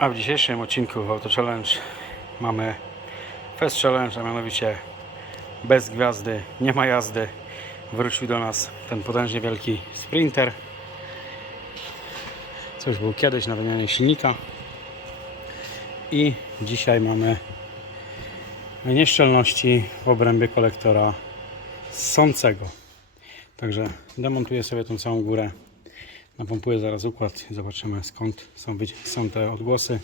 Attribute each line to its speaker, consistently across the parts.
Speaker 1: A w dzisiejszym odcinku w Auto Challenge mamy Fest Challenge, a mianowicie bez gwiazdy, nie ma jazdy. Wrócił do nas ten potężnie wielki Sprinter. Coś był kiedyś na wymianie silnika. I dzisiaj mamy nieszczelności w obrębie kolektora sącego. Także demontuję sobie tą całą górę Napompuję zaraz układ i zobaczymy skąd są, są te odgłosy.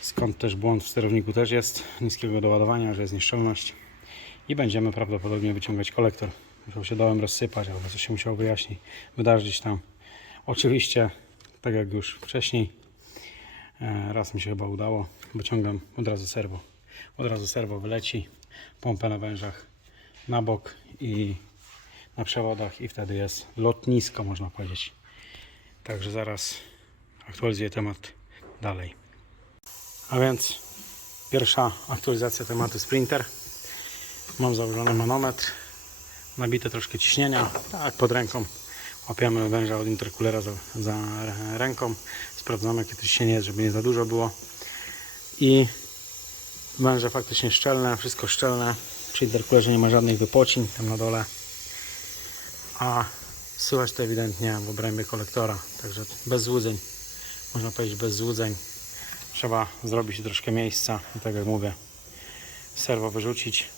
Speaker 1: Skąd też błąd w sterowniku też jest niskiego doładowania, że jest nieszczelność. I będziemy prawdopodobnie wyciągać kolektor. Musiał się dołem rozsypać albo coś się musiało wyjaśnić, wydarzyć tam. Oczywiście, tak jak już wcześniej, e, raz mi się chyba udało, wyciągam od razu serwo. Od razu serwo wyleci, pompę na wężach na bok i na przewodach i wtedy jest lotnisko, można powiedzieć. Także zaraz aktualizuję temat dalej. A więc pierwsza aktualizacja tematu Sprinter. Mam założony manometr, nabite troszkę ciśnienia, tak pod ręką. Łapiemy węża od interkulera za, za ręką. Sprawdzamy jakie to ciśnienie jest, żeby nie za dużo było. I węże faktycznie szczelne, wszystko szczelne. Przy interkulerze nie ma żadnych wypocin tam na dole a słychać to ewidentnie w obrębie kolektora, także bez złudzeń, można powiedzieć bez złudzeń. Trzeba zrobić troszkę miejsca i tak jak mówię, serwo wyrzucić,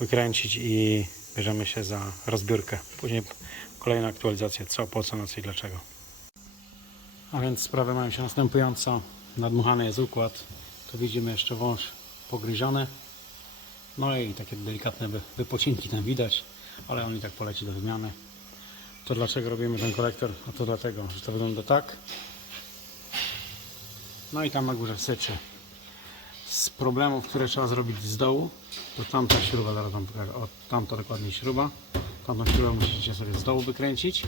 Speaker 1: wykręcić i bierzemy się za rozbiórkę. Później kolejna aktualizacja, co, po co, na co i dlaczego. A więc sprawy mają się następująco. Nadmuchany jest układ, tu widzimy jeszcze wąż pogryziony. No i takie delikatne wy- wypocinki tam widać, ale on i tak poleci do wymiany. To dlaczego robimy ten kolektor? A to dlatego, że to wygląda tak. No i tam na górze syczy. Z problemów, które trzeba zrobić z dołu, to tamta śruba, zaraz wam pokażę, o tamta dokładnie śruba. Tamtą śrubę musicie sobie z dołu wykręcić.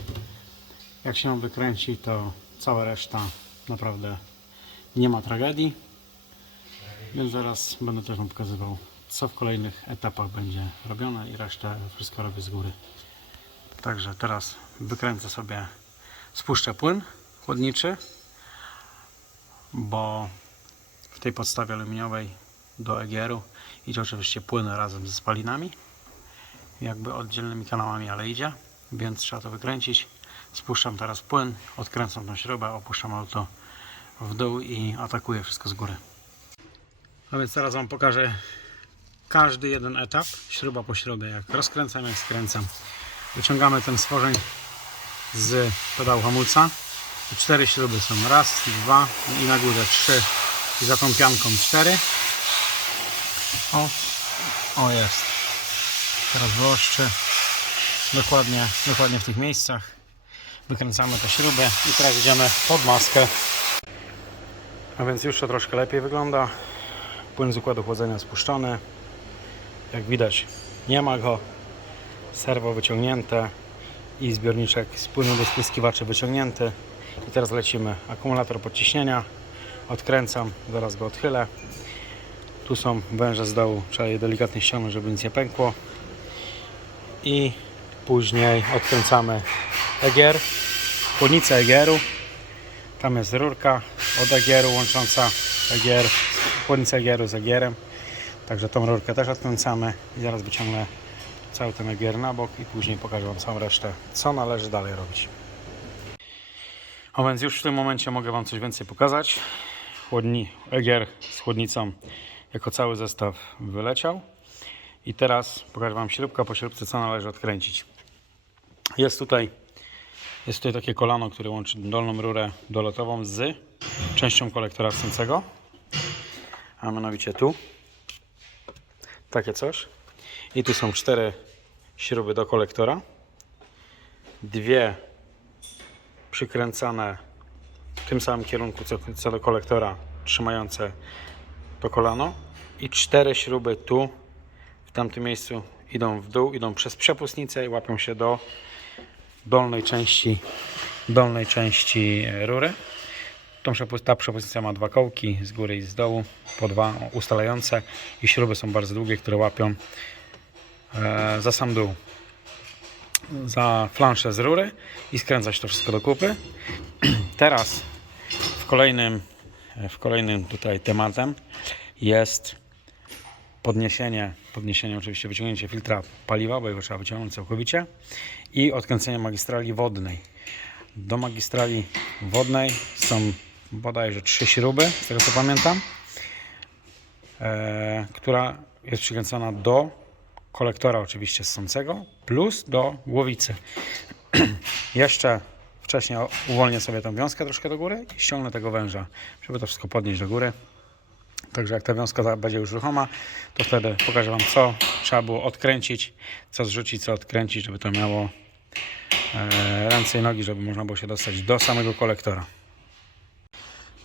Speaker 1: Jak się ją wykręci, to cała reszta naprawdę nie ma tragedii. Więc zaraz będę też Wam pokazywał, co w kolejnych etapach będzie robione i resztę wszystko robię z góry. Także teraz wykręcę sobie, spuszczę płyn chłodniczy, bo w tej podstawie aluminiowej do EGR-u idzie oczywiście płyn razem ze spalinami, jakby oddzielnymi kanałami, ale idzie, więc trzeba to wykręcić. Spuszczam teraz płyn, odkręcam tą śrubę, opuszczam auto w dół i atakuję wszystko z góry. A więc teraz Wam pokażę każdy jeden etap, śruba po śrubie, jak rozkręcam, jak skręcam. Wyciągamy ten stworzeń z pedału hamulca. Cztery śruby są. Raz, dwa i na górze trzy. I za tą pianką cztery. O, o jest. Teraz wyoszczę dokładnie, dokładnie w tych miejscach. Wykręcamy tę śrubę i teraz idziemy pod maskę. A więc już to troszkę lepiej wygląda. Płyn z układu chłodzenia spuszczony. Jak widać, nie ma go. Serwo wyciągnięte i zbiorniczek z płynu do spryskiwaczy wyciągnięty. I teraz lecimy. Akumulator podciśnienia. Odkręcam, zaraz go odchylę. Tu są węże z dołu, trzeba je delikatnie ściągnąć, żeby nic nie pękło. I później odkręcamy EGR, chłodnicę EGR-u. Tam jest rurka od EGR-u łącząca EGR, chłodnicę EGR-u z EGR-em. Także tą rurkę też odkręcamy i zaraz wyciągnę cały ten EGR na bok i później pokażę Wam całą resztę, co należy dalej robić. A więc już w tym momencie mogę Wam coś więcej pokazać. Chłodni, EGR z chłodnicą jako cały zestaw wyleciał. I teraz pokażę Wam śrubka po śrubce, co należy odkręcić. Jest tutaj, jest tutaj takie kolano, które łączy dolną rurę dolotową z częścią kolektora chcącego. A mianowicie tu. Takie coś. I tu są cztery śruby do kolektora. Dwie przykręcane w tym samym kierunku co, co do kolektora, trzymające to kolano. I cztery śruby tu, w tamtym miejscu, idą w dół, idą przez przepustnicę i łapią się do dolnej części, dolnej części rury. Tą ta przepustnica ma dwa kołki z góry i z dołu, po dwa ustalające i śruby są bardzo długie, które łapią za sam dół, za flanszę z rury i skręcać to wszystko do kupy. Teraz w kolejnym e, w kolejnym tutaj tematem jest podniesienie, podniesienie oczywiście wyciągnięcie filtra paliwa, bo jego trzeba wyciągnąć całkowicie i odkręcenie magistrali wodnej. Do magistrali wodnej są bodajże trzy śruby, z tego co pamiętam, e, która jest przykręcona do kolektora oczywiście ssącego plus do głowicy. Jeszcze wcześniej uwolnię sobie tą wiązkę troszkę do góry i ściągnę tego węża, żeby to wszystko podnieść do góry. Także jak ta wiązka będzie już ruchoma, to wtedy pokażę Wam co trzeba było odkręcić, co zrzucić, co odkręcić, żeby to miało e, ręce i nogi, żeby można było się dostać do samego kolektora.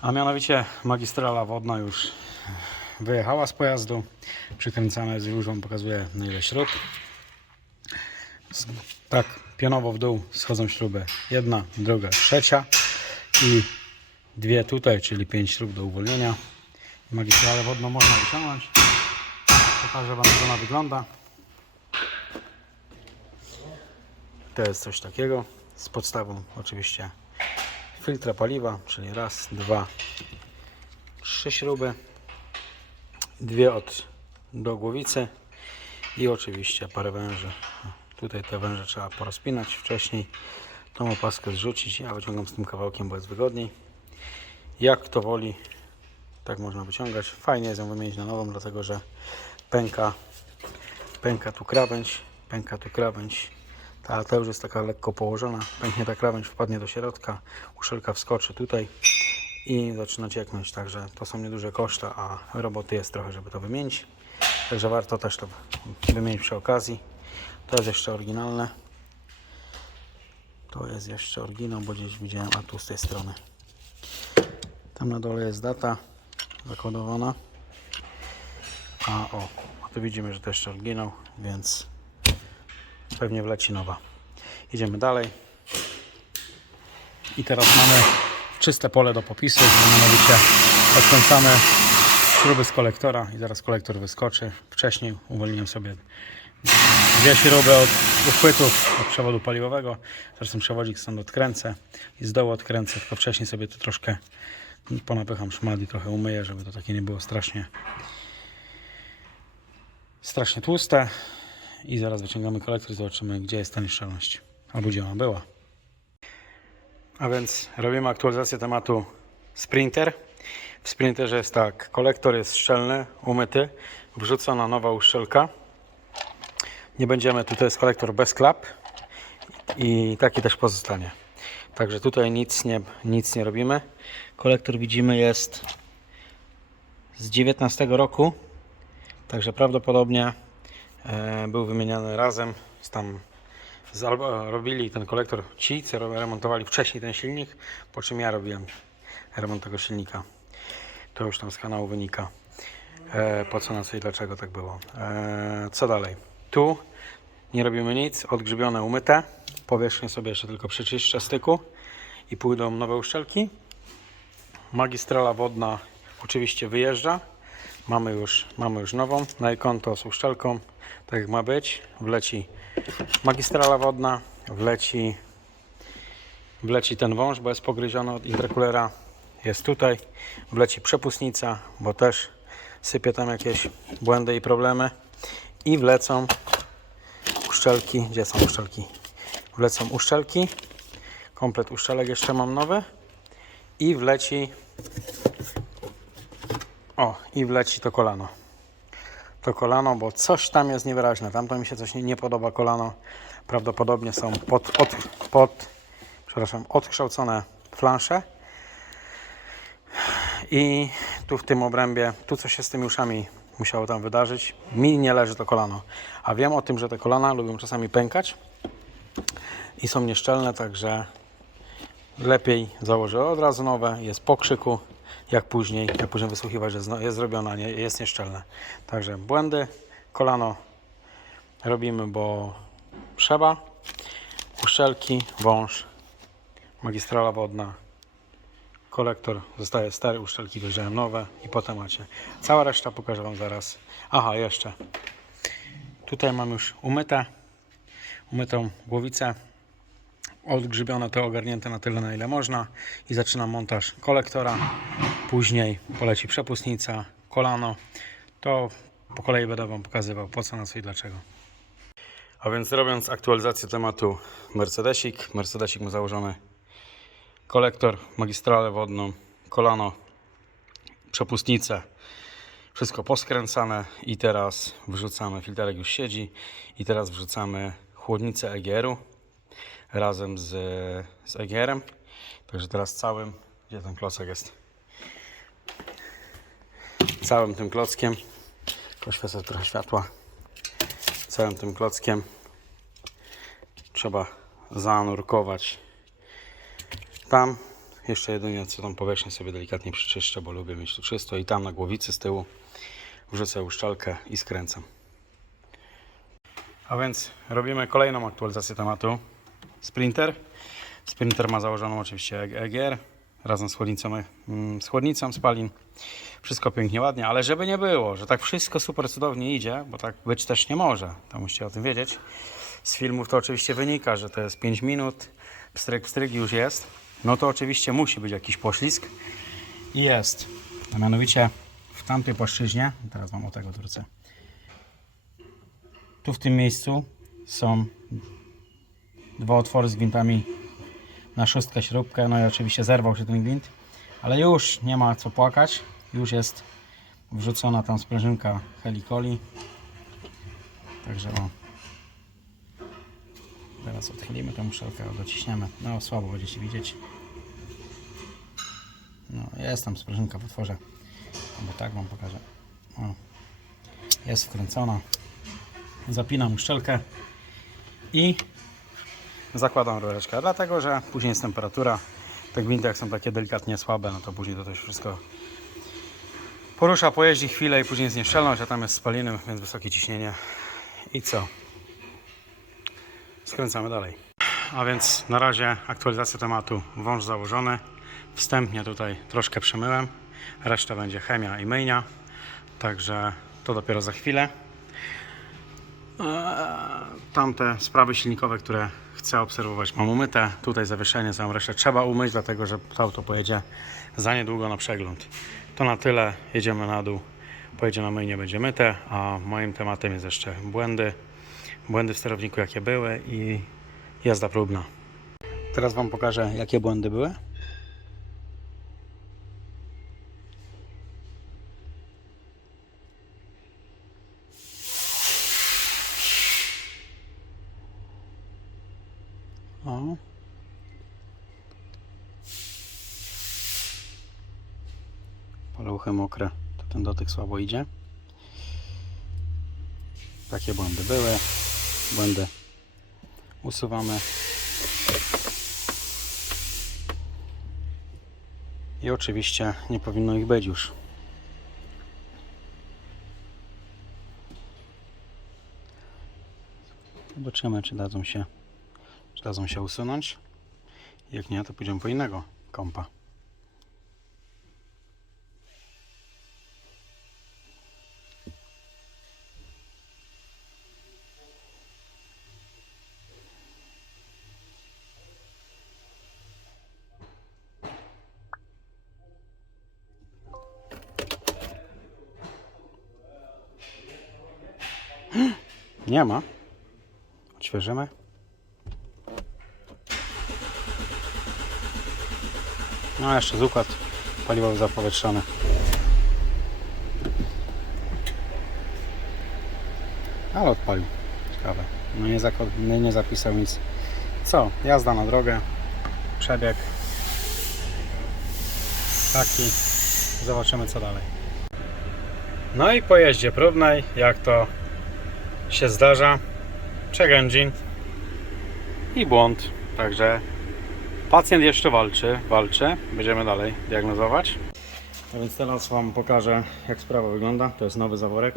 Speaker 1: A mianowicie magistrala wodna już wyjechała z pojazdu. Jest już Wam pokazuję na ile śrub. Z- Tak, pionowo w dół schodzą śruby. Jedna, druga, trzecia i dwie tutaj, czyli pięć śrub do uwolnienia. Magistralę wodną można wyciągnąć. Pokażę Wam jak ona wygląda. To jest coś takiego z podstawą oczywiście filtra paliwa, czyli raz, dwa, trzy śruby, dwie od do głowicy i oczywiście parę węży. Tutaj te węże trzeba porozpinać wcześniej, tą opaskę zrzucić, ja wyciągam z tym kawałkiem, bo jest wygodniej. Jak kto woli, tak można wyciągać. Fajnie jest ją wymienić na nową, dlatego że pęka, pęka tu krawędź, pęka tu krawędź. Ta, ta już jest taka lekko położona, pęknie ta krawędź, wpadnie do środka, uszelka wskoczy tutaj i zaczyna cieknąć, także to są nieduże koszty, a roboty jest trochę, żeby to wymienić. Także warto też to wymienić przy okazji. To jest jeszcze oryginalne. To jest jeszcze oryginał, bo gdzieś widziałem, a tu z tej strony. Tam na dole jest data zakodowana. A o, a tu widzimy, że to jeszcze oryginał, więc pewnie wleci nowa. Idziemy dalej. I teraz mamy czyste pole do popisu, mianowicie odkręcamy śruby z kolektora i zaraz kolektor wyskoczy. Wcześniej uwolniłem sobie dwie śruby od uchwytów od przewodu paliwowego. Zresztą przewodzik stąd odkręcę i z dołu odkręcę, tylko wcześniej sobie tu troszkę ponapycham szmat i trochę umyję, żeby to takie nie było strasznie strasznie tłuste. I zaraz wyciągamy kolektor i zobaczymy, gdzie jest ta nieszczelność. Albo gdzie ona była. A więc robimy aktualizację tematu Sprinter. W Sprinterze jest tak, kolektor jest szczelny, umyty, wrzucona nowa uszczelka. Nie będziemy, tutaj jest kolektor bez klap i taki też pozostanie. Także tutaj nic nie, nic nie robimy. Kolektor widzimy jest z 19 roku, także prawdopodobnie e, był wymieniany razem z tam robili ten kolektor ci, co remontowali wcześniej ten silnik, po czym ja robiłem remont tego silnika. To już tam z kanału wynika. E, po co, na co i dlaczego tak było. E, co dalej? Tu nie robimy nic, odgrzybione, umyte. Powierzchnię sobie jeszcze tylko przyczyszczę styku i pójdą nowe uszczelki. Magistrala wodna oczywiście wyjeżdża. Mamy już, mamy już nową. Na konto z uszczelką, tak jak ma być. Wleci magistrala wodna, wleci, wleci ten wąż, bo jest pogryziony od interkulera. Jest tutaj. Wleci przepustnica, bo też sypie tam jakieś błędy i problemy. I wlecą uszczelki. Gdzie są uszczelki? Wlecą uszczelki. Komplet uszczelek jeszcze mam nowy. I wleci o, i wleci to kolano. To kolano, bo coś tam jest niewyraźne. Tamto mi się coś nie, nie podoba kolano. Prawdopodobnie są pod, od, pod, przepraszam, odkształcone flansze. I tu w tym obrębie, tu coś się z tymi uszami musiało tam wydarzyć. Mi nie leży to kolano. A wiem o tym, że te kolana lubią czasami pękać i są nieszczelne, także lepiej założę od razu nowe, jest po krzyku, jak później, jak później wysłuchiwać, że jest zrobione, a nie, jest nieszczelne. Także błędy, kolano robimy, bo trzeba, uszczelki, wąż, magistrala wodna, kolektor zostaje stary, uszczelki dojeżdżają nowe i potem macie. Cała reszta pokażę Wam zaraz. Aha, jeszcze. Tutaj mam już umyte, umytą głowicę, odgrzybione to ogarnięte na tyle na ile można i zaczynam montaż kolektora Później poleci przepustnica, kolano. To po kolei będę Wam pokazywał po co, na co i dlaczego. A więc robiąc aktualizację tematu Mercedesik. Mercedesik ma założony kolektor, magistralę wodną, kolano, przepustnicę. Wszystko poskręcane i teraz wrzucamy, filterek już siedzi i teraz wrzucamy chłodnicę EGR-u razem z, z EGR-em. Także teraz całym, gdzie ten klocek jest? Całym tym klockiem, poświecę trochę światła, całym tym klockiem trzeba zanurkować tam. Jeszcze jedynie co tą powierzchnię sobie delikatnie przyczyszczę, bo lubię mieć tu czysto i tam na głowicy z tyłu wrzucę uszczelkę i skręcam. A więc robimy kolejną aktualizację tematu. Sprinter. Sprinter ma założoną oczywiście EGR razem z chłodnicą, mm, z chłodnicą spalin. Wszystko pięknie, ładnie, ale żeby nie było, że tak wszystko super cudownie idzie, bo tak być też nie może, to musicie o tym wiedzieć. Z filmów to oczywiście wynika, że to jest 5 minut, pstryk, pstryk już jest. No to oczywiście musi być jakiś poślizg i jest. A mianowicie w tamtej płaszczyźnie, teraz wam o tego wrócę. Tu w tym miejscu są dwa otwory z gwintami na szóstkę śrubkę, no i oczywiście zerwał się ten gwint, ale już nie ma co płakać, już jest wrzucona tam sprężynka helikoli, także o. Teraz odchylimy tę muszelkę, dociśniemy, no słabo będziecie widzieć. No jest tam sprężynka w otworze, albo tak wam pokażę. O. Jest wkręcona, zapinam uszczelkę i zakładam rureczkę, dlatego że później jest temperatura. Te gwinty jak są takie delikatnie słabe, no to później to też wszystko porusza, pojeździ chwilę i później jest nieszczelność, a tam jest spaliny, więc wysokie ciśnienie. I co? Skręcamy dalej. A więc na razie aktualizacja tematu. Wąż założony. Wstępnie tutaj troszkę przemyłem. Reszta będzie chemia i myjnia. Także to dopiero za chwilę. Eee, Tamte sprawy silnikowe, które chcę obserwować, mam umyte. Tutaj zawieszenie, całą resztę trzeba umyć, dlatego że to auto pojedzie za niedługo na przegląd. To na tyle. Jedziemy na dół. Pojedzie na myjnie, będzie myte. A moim tematem jest jeszcze błędy. Błędy w sterowniku, jakie były i jazda próbna. Teraz Wam pokażę, jakie błędy były. Dotyk słabo idzie. Takie błędy były. Błędy usuwamy. I oczywiście nie powinno ich być już. Zobaczymy, czy dadzą się, czy dadzą się usunąć. Jak nie, to pójdziemy po innego kompa. Nie ma. Odświeżymy. No jeszcze z układ paliwowy zapowietrzony. Ale odpalił. Ciekawe. No nie, nie zapisał nic. Co? Jazda na drogę. Przebieg. Taki. Zobaczymy co dalej. No i po jeździe próbnej, jak to się zdarza. Check engine i błąd. Także pacjent jeszcze walczy, walczy. Będziemy dalej diagnozować. A więc teraz Wam pokażę, jak sprawa wygląda. To jest nowy zaworek.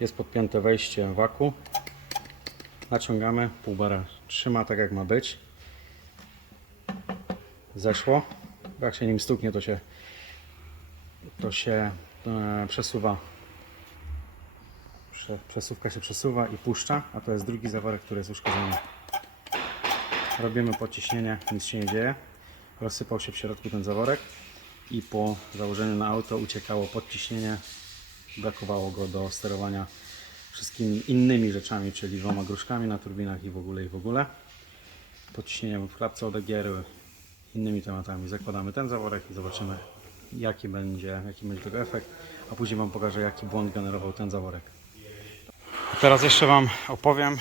Speaker 1: Jest podpięte wejście waku. Naciągamy, półbara trzyma tak jak ma być. Zeszło. Jak się nim stuknie, to się to się e, przesuwa Prze- przesuwka się przesuwa i puszcza, a to jest drugi zaworek, który jest uszkodzony. Robimy podciśnienie, nic się nie dzieje. Rozsypał się w środku ten zaworek. i po założeniu na auto uciekało podciśnienie. Brakowało go do sterowania wszystkimi innymi rzeczami, czyli dwoma gruszkami na turbinach i w ogóle i w ogóle. Podciśnieniem w klapce od Egiery, innymi tematami. Zakładamy ten zaworek i zobaczymy jaki będzie, jaki będzie tego efekt, a później Wam pokażę jaki błąd generował ten zaworek. Teraz jeszcze Wam opowiem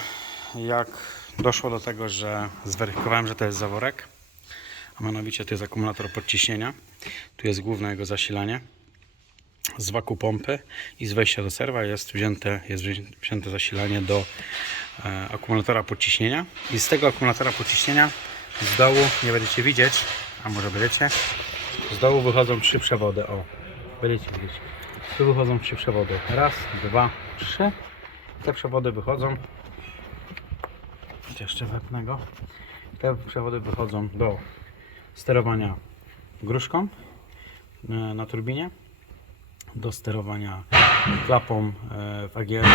Speaker 1: jak doszło do tego, że zweryfikowałem, że to jest zaworek, a mianowicie to jest akumulator podciśnienia. Tu jest główne jego zasilanie. Z waku pompy i z wejścia do serwa jest wzięte, jest wzię- wzięte zasilanie do e, akumulatora podciśnienia. I z tego akumulatora podciśnienia z dołu, nie będziecie widzieć, a może będziecie, z dołu wychodzą trzy przewody, o, będziecie widzieć. Tu wychodzą trzy przewody, raz, dwa, trzy, te przewody wychodzą, jeszcze wepnę go, te przewody wychodzą do sterowania gruszką e, na turbinie, do sterowania klapą e, w AGR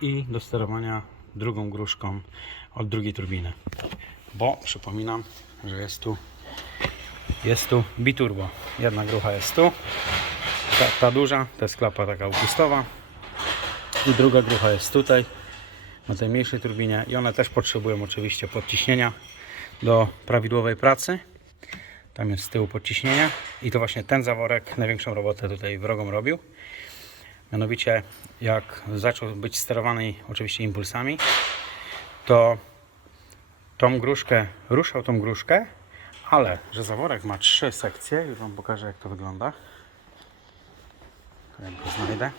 Speaker 1: i do sterowania drugą gruszką od drugiej turbiny. Bo przypominam, że jest tu jest tu biturbo. Jedna grucha jest tu, ta, ta duża, to jest klapa taka upustowa i druga grucha jest tutaj na tej mniejszej turbinie i one też potrzebują oczywiście podciśnienia do prawidłowej pracy. Tam jest z tyłu podciśnienie i to właśnie ten zaworek największą robotę tutaj wrogom robił. Mianowicie jak zaczął być sterowany oczywiście impulsami, to tą gruszkę, ruszał tą gruszkę, ale że zaworek ma trzy sekcje, już Wam pokażę jak to wygląda. Jak go znajdę.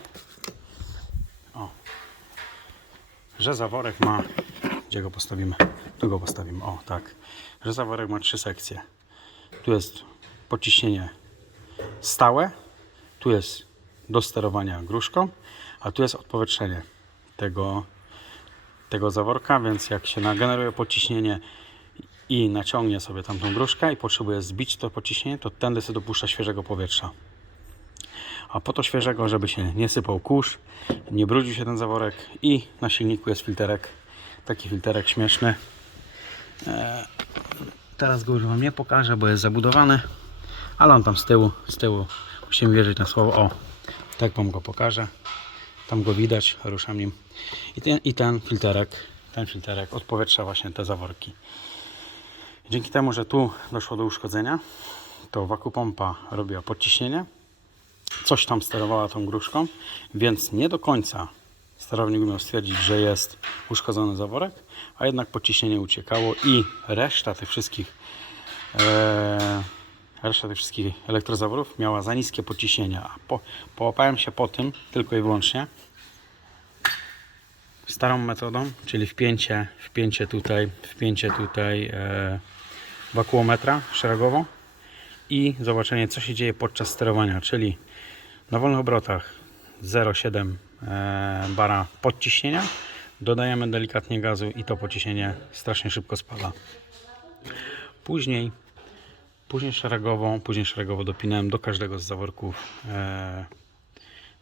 Speaker 1: O. Że zaworek ma, gdzie go postawimy? Tu go postawimy, o tak. Że zaworek ma trzy sekcje. Tu jest podciśnienie stałe, tu jest do sterowania gruszką, a tu jest odpowietrzenie tego, tego zaworka, więc jak się nageneruje podciśnienie i naciągnie sobie tamtą gruszkę i potrzebuje zbić to podciśnienie, to tędy sobie dopuszcza świeżego powietrza. A po to świeżego, żeby się nie sypał kurz, nie brudził się ten zaworek i na silniku jest filterek, taki filterek śmieszny. E, Teraz go już Wam nie pokażę, bo jest zabudowany, ale on tam z tyłu, z tyłu musimy wierzyć na słowo. O, tak Wam go pokażę. Tam go widać, ruszam nim. I ten, i ten filterek, ten filterek odpowietrza właśnie te zaworki. Dzięki temu, że tu doszło do uszkodzenia, to wakupompa robiła podciśnienie, coś tam sterowała tą gruszką, więc nie do końca sterownik umiał stwierdzić, że jest uszkodzony zaworek, a jednak podciśnienie uciekało i reszta tych wszystkich e, reszta tych wszystkich elektrozaworów miała za niskie podciśnienia. A po, połapałem się po tym tylko i wyłącznie starą metodą, czyli wpięcie, wpięcie tutaj, wpięcie tutaj e, wakuometra szeregowo i zobaczenie co się dzieje podczas sterowania, czyli na wolnych obrotach 0,7 e, bara podciśnienia dodajemy delikatnie gazu i to podciśnienie strasznie szybko spada. Później Później szeregowo, później szeregowo dopinałem do każdego z zaworków e,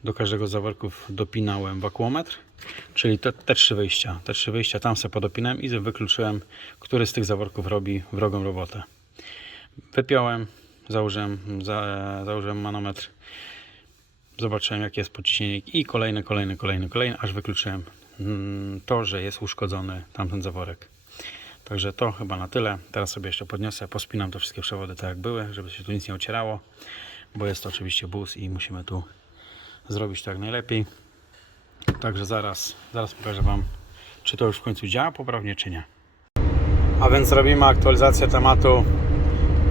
Speaker 1: do każdego z zaworków dopinałem wakuometr, czyli te, te trzy wyjścia. Te trzy wyjścia tam sobie podopinałem i wykluczyłem, który z tych zaworków robi wrogą robotę. Wypiąłem, założyłem, za, założyłem manometr, zobaczyłem jakie jest podciśnienie i kolejny, kolejny, kolejny, kolejny, aż wykluczyłem mm, to, że jest uszkodzony tamten zaworek. Także to chyba na tyle. Teraz sobie jeszcze podniosę, pospinam te wszystkie przewody tak jak były, żeby się tu nic nie ocierało, bo jest to oczywiście bus i musimy tu zrobić tak najlepiej. Także zaraz, zaraz pokażę Wam, czy to już w końcu działa poprawnie, czy nie. A więc robimy aktualizację tematu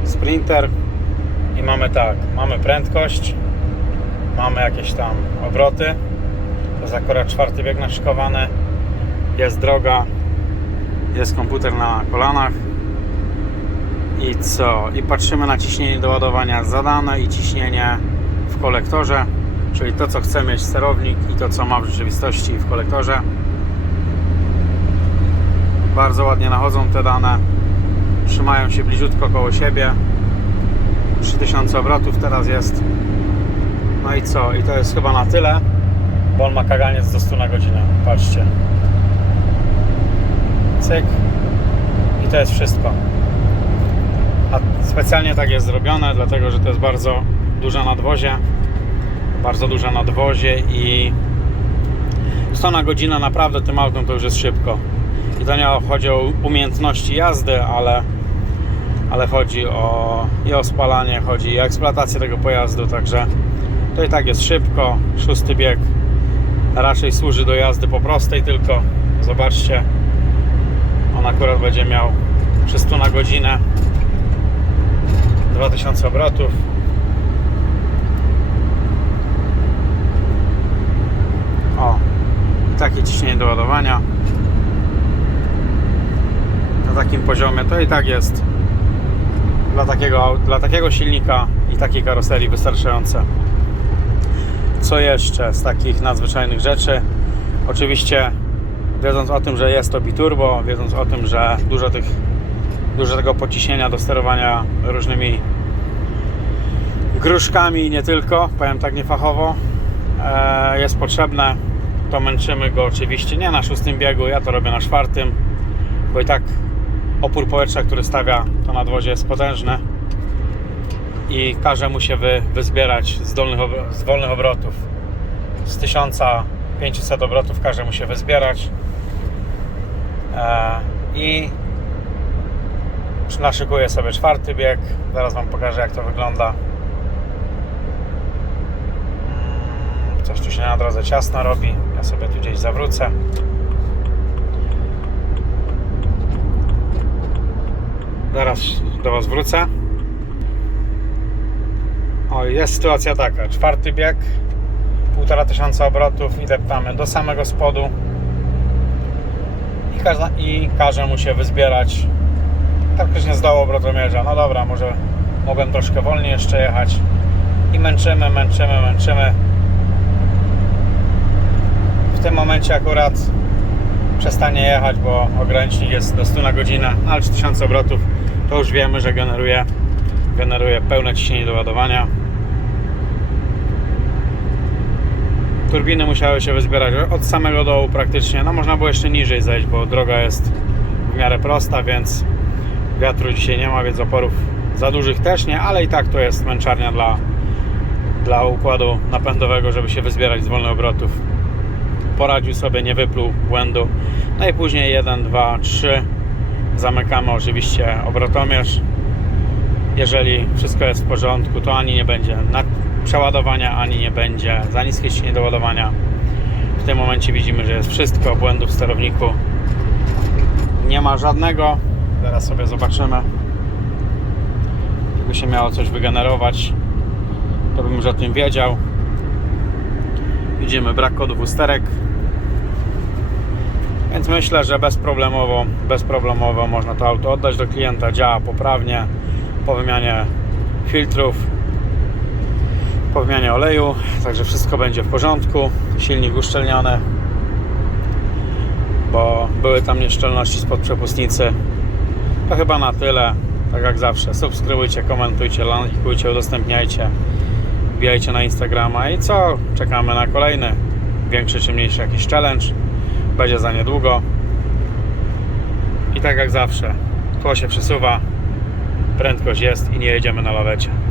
Speaker 1: Sprinter i mamy tak, mamy prędkość, mamy jakieś tam obroty, to jest akurat czwarty bieg naszykowany, jest droga, jest komputer na kolanach i co? I patrzymy na ciśnienie do ładowania zadane i ciśnienie w kolektorze, czyli to co chce mieć sterownik i to co ma w rzeczywistości w kolektorze. Bardzo ładnie nachodzą te dane, trzymają się bliziutko koło siebie. 3000 obrotów teraz jest. No i co? I to jest chyba na tyle, bo on ma kaganiec do 100 na godzinę. Patrzcie cyk i to jest wszystko. A Specjalnie tak jest zrobione, dlatego że to jest bardzo duże nadwozie. Bardzo duże nadwozie i 100 na godzinę naprawdę tym autem to już jest szybko. I to nie chodzi o umiejętności jazdy, ale, ale chodzi o i o spalanie, chodzi i o eksploatację tego pojazdu, także to i tak jest szybko. Szósty bieg raczej służy do jazdy po prostej tylko. Zobaczcie, on akurat będzie miał przy 100 na godzinę 2000 obrotów. O, takie ciśnienie do ładowania. Na takim poziomie to i tak jest dla takiego, dla takiego silnika i takiej karoserii wystarczające. Co jeszcze z takich nadzwyczajnych rzeczy? Oczywiście wiedząc o tym, że jest to biturbo, wiedząc o tym, że dużo tych dużo tego pociśnienia do sterowania różnymi gruszkami nie tylko, powiem tak niefachowo, e, jest potrzebne, to męczymy go oczywiście nie na szóstym biegu, ja to robię na czwartym, bo i tak opór powietrza, który stawia to nadwozie jest potężny i każe mu się wy, wyzbierać z, dolnych, z wolnych obrotów. Z 1500 obrotów każe mu się wyzbierać e, i naszykuję sobie czwarty bieg. Zaraz Wam pokażę jak to wygląda. Mm, Coś tu się na drodze ciasno robi. Ja sobie tu gdzieś zawrócę. Zaraz do Was wrócę. O, jest sytuacja taka. Czwarty bieg, półtora tysiąca obrotów i deptamy do samego spodu. I, każe, I każe mu się wyzbierać praktycznie z dołu obrotomierza. No dobra, może mogłem troszkę wolniej jeszcze jechać. I męczymy, męczymy, męczymy. W tym momencie akurat przestanie jechać, bo ogranicznik jest do 100 na godzinę, no ale 3000 obrotów to już wiemy, że generuje, generuje pełne ciśnienie do ładowania. Turbiny musiały się wyzbierać od samego dołu praktycznie. No można było jeszcze niżej zejść, bo droga jest w miarę prosta, więc wiatru dzisiaj nie ma, więc oporów za dużych też nie, ale i tak to jest męczarnia dla, dla układu napędowego, żeby się wyzbierać z wolnych obrotów. Poradził sobie, nie wypluł błędu. No i później 1, 2, 3 zamykamy oczywiście obrotomierz. Jeżeli wszystko jest w porządku, to ani nie będzie przeładowania, ani nie będzie za niskie ciśnienie do ładowania. W tym momencie widzimy, że jest wszystko, błędów w sterowniku nie ma żadnego. Zaraz sobie zobaczymy. Jakby się miało coś wygenerować, to bym już o tym wiedział. Widzimy brak kodów usterek. Więc myślę, że bezproblemowo, bezproblemowo można to auto oddać do klienta. Działa poprawnie po wymianie filtrów, po wymianie oleju, także wszystko będzie w porządku. Silnik uszczelniony, bo były tam nieszczelności spod przepustnicy. To chyba na tyle. Tak jak zawsze, subskrybujcie, komentujcie, lajkujcie, udostępniajcie, wbijajcie na Instagrama i co? Czekamy na kolejny, większy czy mniejszy jakiś challenge. Będzie za niedługo. I tak jak zawsze, tło się przesuwa, prędkość jest i nie jedziemy na lawecie.